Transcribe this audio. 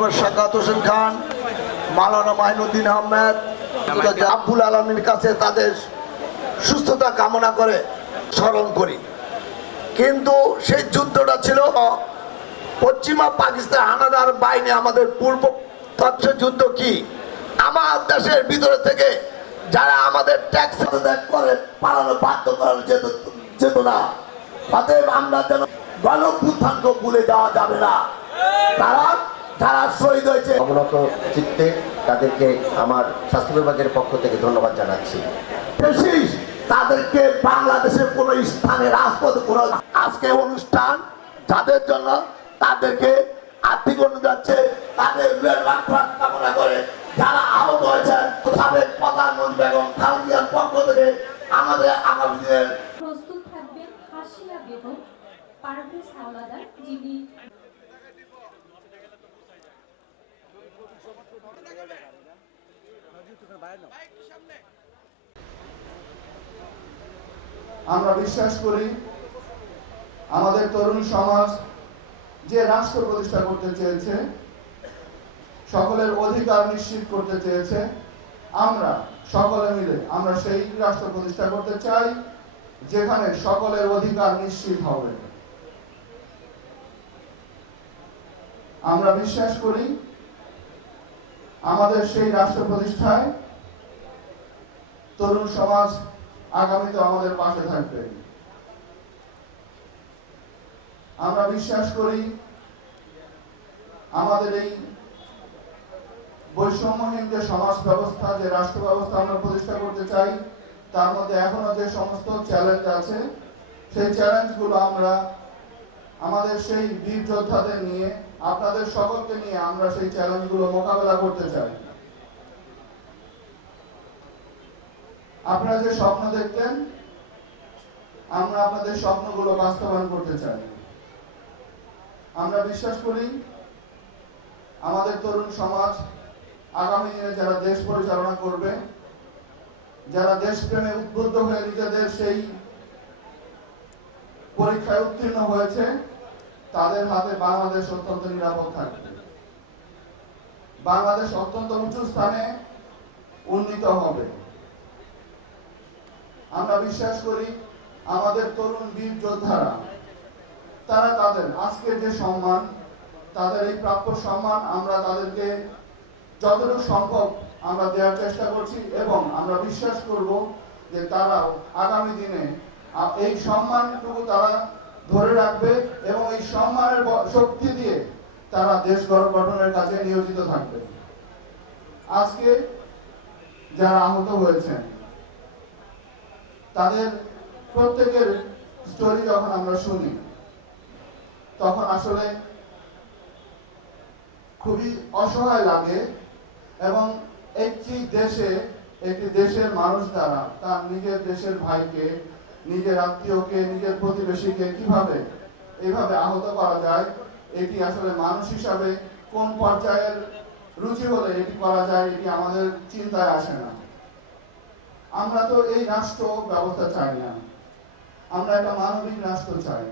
Advocate সাকাত Hossain Khan, মাওলানা মাইনুদ্দিন আহমেদ, আব্বুল আলমীর কাছে তাদের সুস্থতা কামনা করে স্মরণ করি। কিন্তু সেই যুদ্ধটা ছিল পশ্চিমা পাকিস্তান হানাদার বাহিনী আমাদের পূর্ব তৎস যুদ্ধ কি আমার দেশের ভিতরে থেকে যারা আমাদের ট্যাক্স করে পালানো বাধ্য করানো যেত না, অতএব আমরা যেন গণপুত্থানকে ভুলে দেওয়া যাবে না। তারা শহীদ হয়েছে। অবনত চিত্তে তাদেরকে আমার স্বাস্থ্য বিভাগের পক্ষ থেকে ধন্যবাদ জানাচ্ছি। তাদেরকে বাংলাদেশের কোন স্থানে রাজপথ কোনো আজকে অনুষ্ঠান যাদের জন্য তাদেরকে আর্থিক অনুদাচ্ছে তাদের কামনা করে যারা আহত হয়েছেন সাবেক প্রধানমন্ত্রী বেগম খালেদার পক্ষ থেকে আমাদের আগামী দিনের প্রস্তুত থাকবেন হাসিয়া বেগম, পারভেজ হাওলাদার, যিনি আমরা বিশ্বাস করি আমাদের তরুণ সমাজ যে রাষ্ট্র প্রতিষ্ঠা করতে চেয়েছে, সকলের অধিকার নিশ্চিত করতে চেয়েছে, আমরা সকলে মিলে আমরা সেই রাষ্ট্র প্রতিষ্ঠা করতে চাই যেখানে সকলের অধিকার নিশ্চিত হবে। আমরা বিশ্বাস করি আমাদের সেই রাষ্ট্র প্রতিষ্ঠায় তরুণ সমাজ আগামীতে আমাদের পাশে থাকবে। আমরা বিশ্বাস করি আমাদের এই বৈষম্যহীন যে সমাজ ব্যবস্থা, যে রাষ্ট্র ব্যবস্থা আমরা প্রতিষ্ঠা করতে চাই, তার মধ্যে এখনো যে সমস্ত চ্যালেঞ্জ আছে সেই চ্যালেঞ্জগুলো আমরা আমাদের সেই বীর যোদ্ধাদের নিয়ে, আপনাদের সকলকে নিয়ে আমরা সেই চ্যালেঞ্জগুলো মোকাবেলা করতে চাই। আপনারা যে স্বপ্ন দেখতেন, আমরা আপনাদের স্বপ্নগুলো বাস্তবায়ন করতে চাই। আমরা বিশ্বাস করি আমাদের তরুণ সমাজ আগামী দিনে যারা দেশ পরিচালনা করবে, যারা দেশপ্রেমে উদ্বুদ্ধ হয়ে নিজেদের সেই পরীক্ষায় উত্তীর্ণ হয়েছে, তাদের হাতে বাংলাদেশ অত্যন্ত নিরাপদ থাকবে। বাংলাদেশ অত্যন্ত উঁচু স্থানে উন্নীত হবে। আমরা বিশ্বাস করি আমাদের তরুণ বীর যোদ্ধারা তারা তাদের আজকের যে সম্মান, তাদের এই প্রাপ্য সম্মান আমরা তাদেরকে যতটুকু সম্ভব আমরা দেওয়ার চেষ্টা করছি এবং আমরা বিশ্বাস করব যে তারাও আগামী দিনে এই সম্মানটুকু তারা ধরে রাখবে এবং এই সম্মানের শক্তি দিয়ে তারা দেশ গঠনের কাজে নিয়োজিত থাকবে। আজকে যারা আহত হয়েছেন তাদের প্রত্যেকের স্টোরি যখন আমরা শুনি তখন আসলে খুবই অসহায় লাগে এবং একটি দেশের মানুষ দ্বারা তার নিজের দেশের ভাইকে, নিজের আত্মীয়কে, নিজের প্রতিবেশীকে কিভাবে এইভাবে আহত করা যায়, এটি আসলে মানুষ হিসাবে কোন পর্যায়ের রুচি হলে এটি করা যায় এটি আমাদের চিন্তায় আসে না। আমরা তো এই রাষ্ট্র ব্যবস্থা চাই না, আমরা একটা মানবিক রাষ্ট্র চাই।